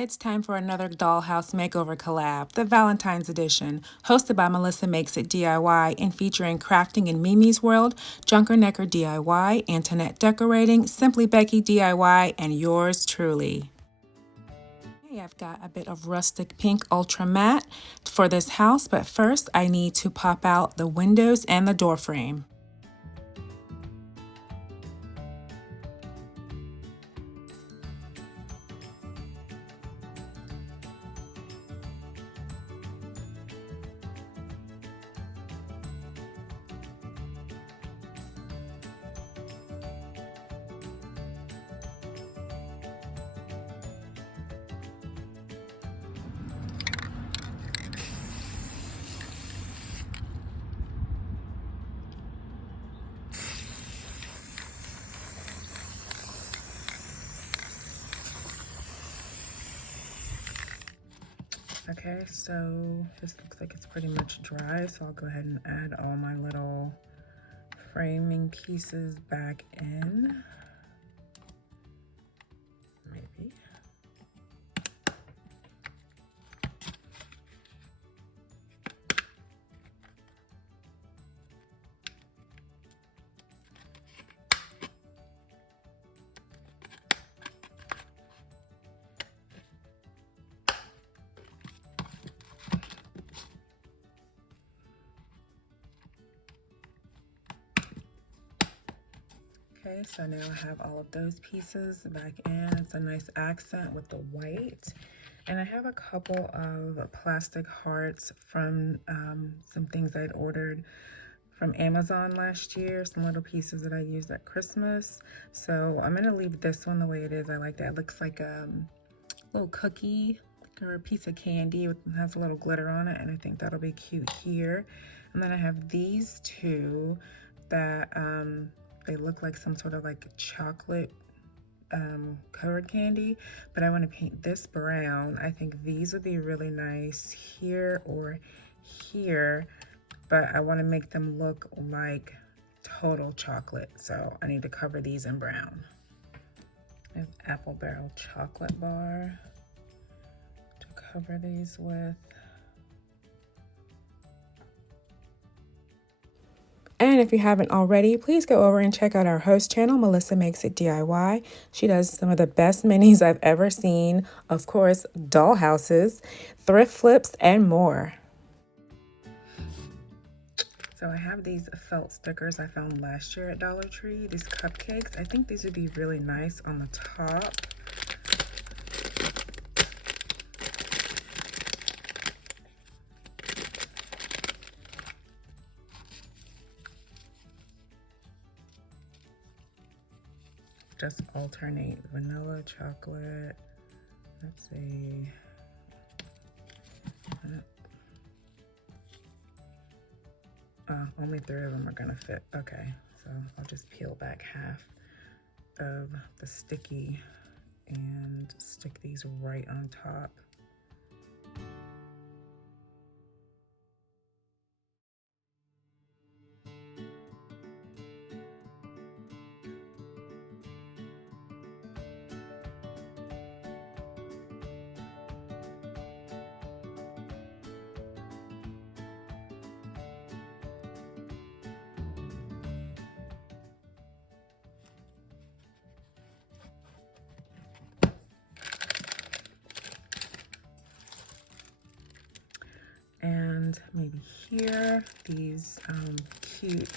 It's time for another Dollhouse Makeover collab, the Valentines edition, hosted by Melissa Makes It DIY and featuring crafting in Mimi's World, Junker Necker DIY, Antoinette Decorating, Simply Becky DIY, and yours truly. Hey, I've got a bit of rustic pink ultra matte for this house, but first I need to pop out the windows and the door frame. Okay, so this looks like it's pretty much dry, so I'll go ahead and add all my little framing pieces back in. Maybe. Okay, so now I have all of those pieces back in. It's a nice accent with the white. And I have a couple of plastic hearts from some things I'd ordered from Amazon last year, some little pieces that I used at Christmas. So I'm gonna leave this one the way it is. I like that. It looks like a little cookie or a piece of candy with has a little glitter on it, and I think that'll be cute here. And then I have these two that they look like some sort of like chocolate covered candy, but I want to paint this brown. I think these would be really nice here or here, but I want to make them look like total chocolate, so I need to cover these in brown. I have apple barrel chocolate bar to cover these with. And if you haven't already, please go over and check out our host channel, Melissa Makes It DIY. She does some of the best minis I've ever seen. Of course, doll houses, thrift flips, and more. So I have these felt stickers I found last year at DollarTree, these cupcakes. I think these would be really nice on the top. Just alternate vanilla, chocolate. Let's see. Only 3 of them are gonna fit. Okay, so I'll just peel back half of the sticky and stick these right on top. And maybe here, these cute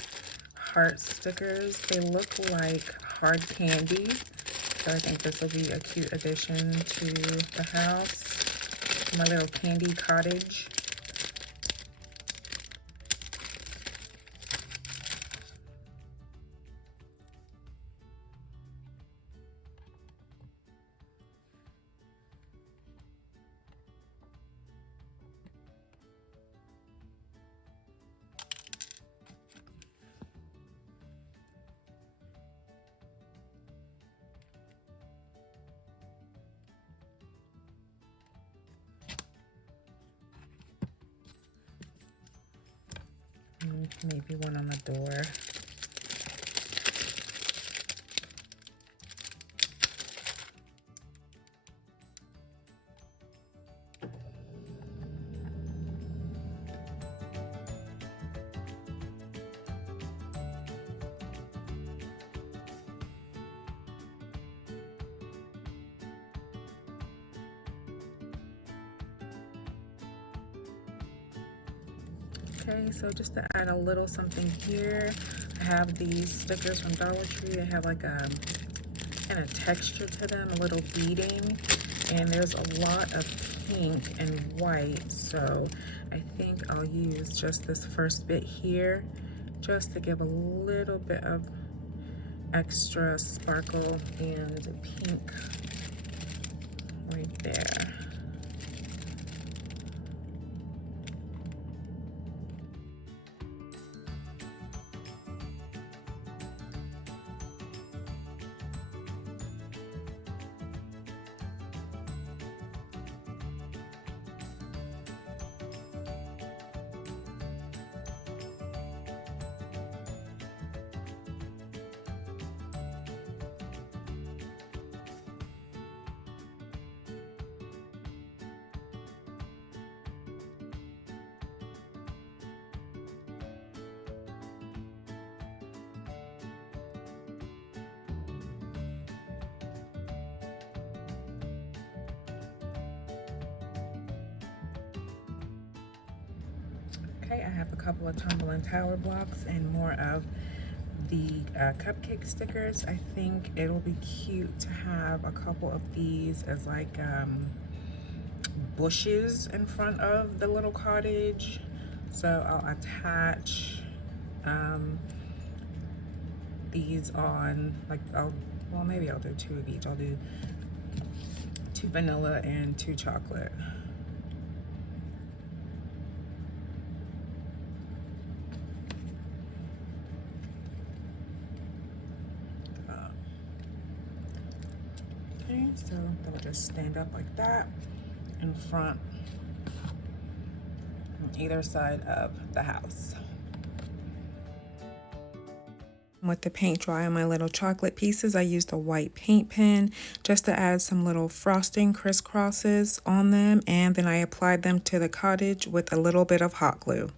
heart stickers. They look like hard candy, so I think this will be a cute addition to the house. My little candy cottage. Maybe one on the door. Okay, so just to add a little something here, I have these stickers from Dollar Tree. They have like a kind of texture to them, a little beading, and there's a lot of pink and white, so I think I'll use just this first bit here just to give a little bit of extra sparkle and pink right there. Okay, I have a couple of tumbling tower blocks and more of the cupcake stickers. I think it'll be cute to have a couple of these as like bushes in front of the little cottage. So I'll attach these on, like, well, maybe I'll do 2 of each. I'll do 2 vanilla and 2 chocolate. Okay, so they'll just stand up like that in front on either side of the house. With the paint dry on my little chocolate pieces, I used a white paint pen just to add some little frosting crisscrosses on them, and then I applied them to the cottage with a little bit of hot glue.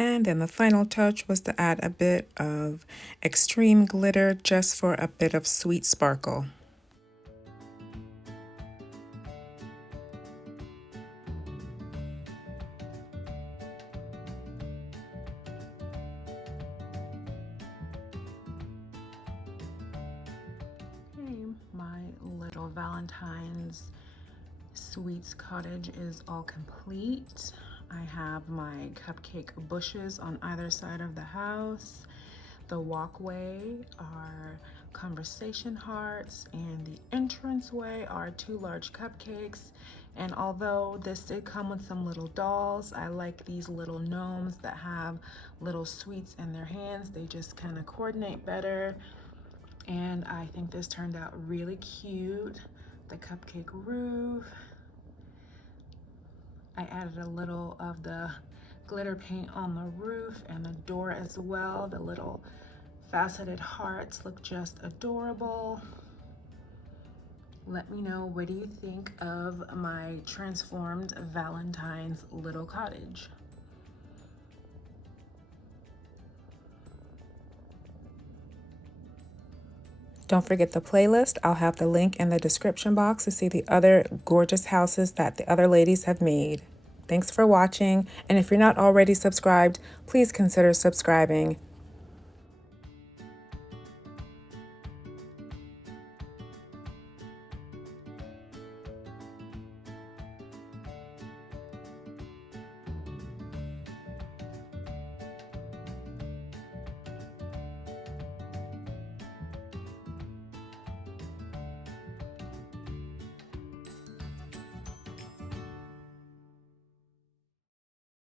And then the final touch was to add a bit of extreme glitter just for a bit of sweet sparkle. Okay, my little Valentines Sweets cottage is all complete. I have my cupcake bushes on either side of the house. The walkway are conversation hearts, and the entranceway are 2 large cupcakes. And although this did come with some little dolls, I like these little gnomes that have little sweets in their hands. They just kind of coordinate better. And I think this turned out really cute. The cupcake roof. I added a little of the glitter paint on the roof and the door as well. The little faceted hearts look just adorable. Let me know, what do you think of my transformed Valentine's little cottage? Don't forget the playlist. I'll have the link in the description box to see the other gorgeous houses that the other ladies have made. Thanks for watching, and if you're not already subscribed, please consider subscribing.